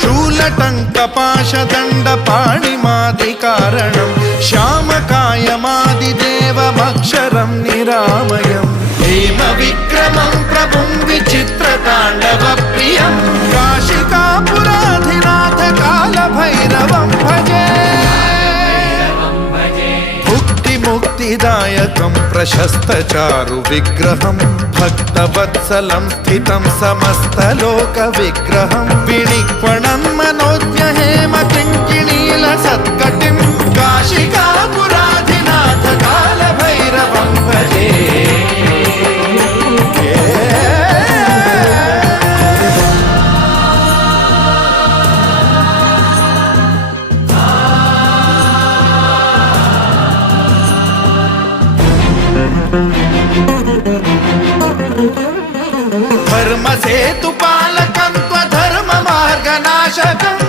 शूलटङ्कपाशदण्डपाणिमादिकारणं श्यामकायमादिदेवमक्षरं निरामयं हेमविक्रमं प्रभुं विचित्रताण्डवप्रियं काशिकापुराधिनाथ कालभैरवं भजे मुक्तिदायकं प्रशस्तचारु विग्रहं भक्तवत्सलं स्थितं समस्तलोकविग्रहं विनिक्वणं मनोज्ञहेम किङ्किणीलसत्कटिं काशिकापुराधिनाथ कालभैरवं भजे धर्मसेतुपालकं त्वधर्ममार्गनाशकम्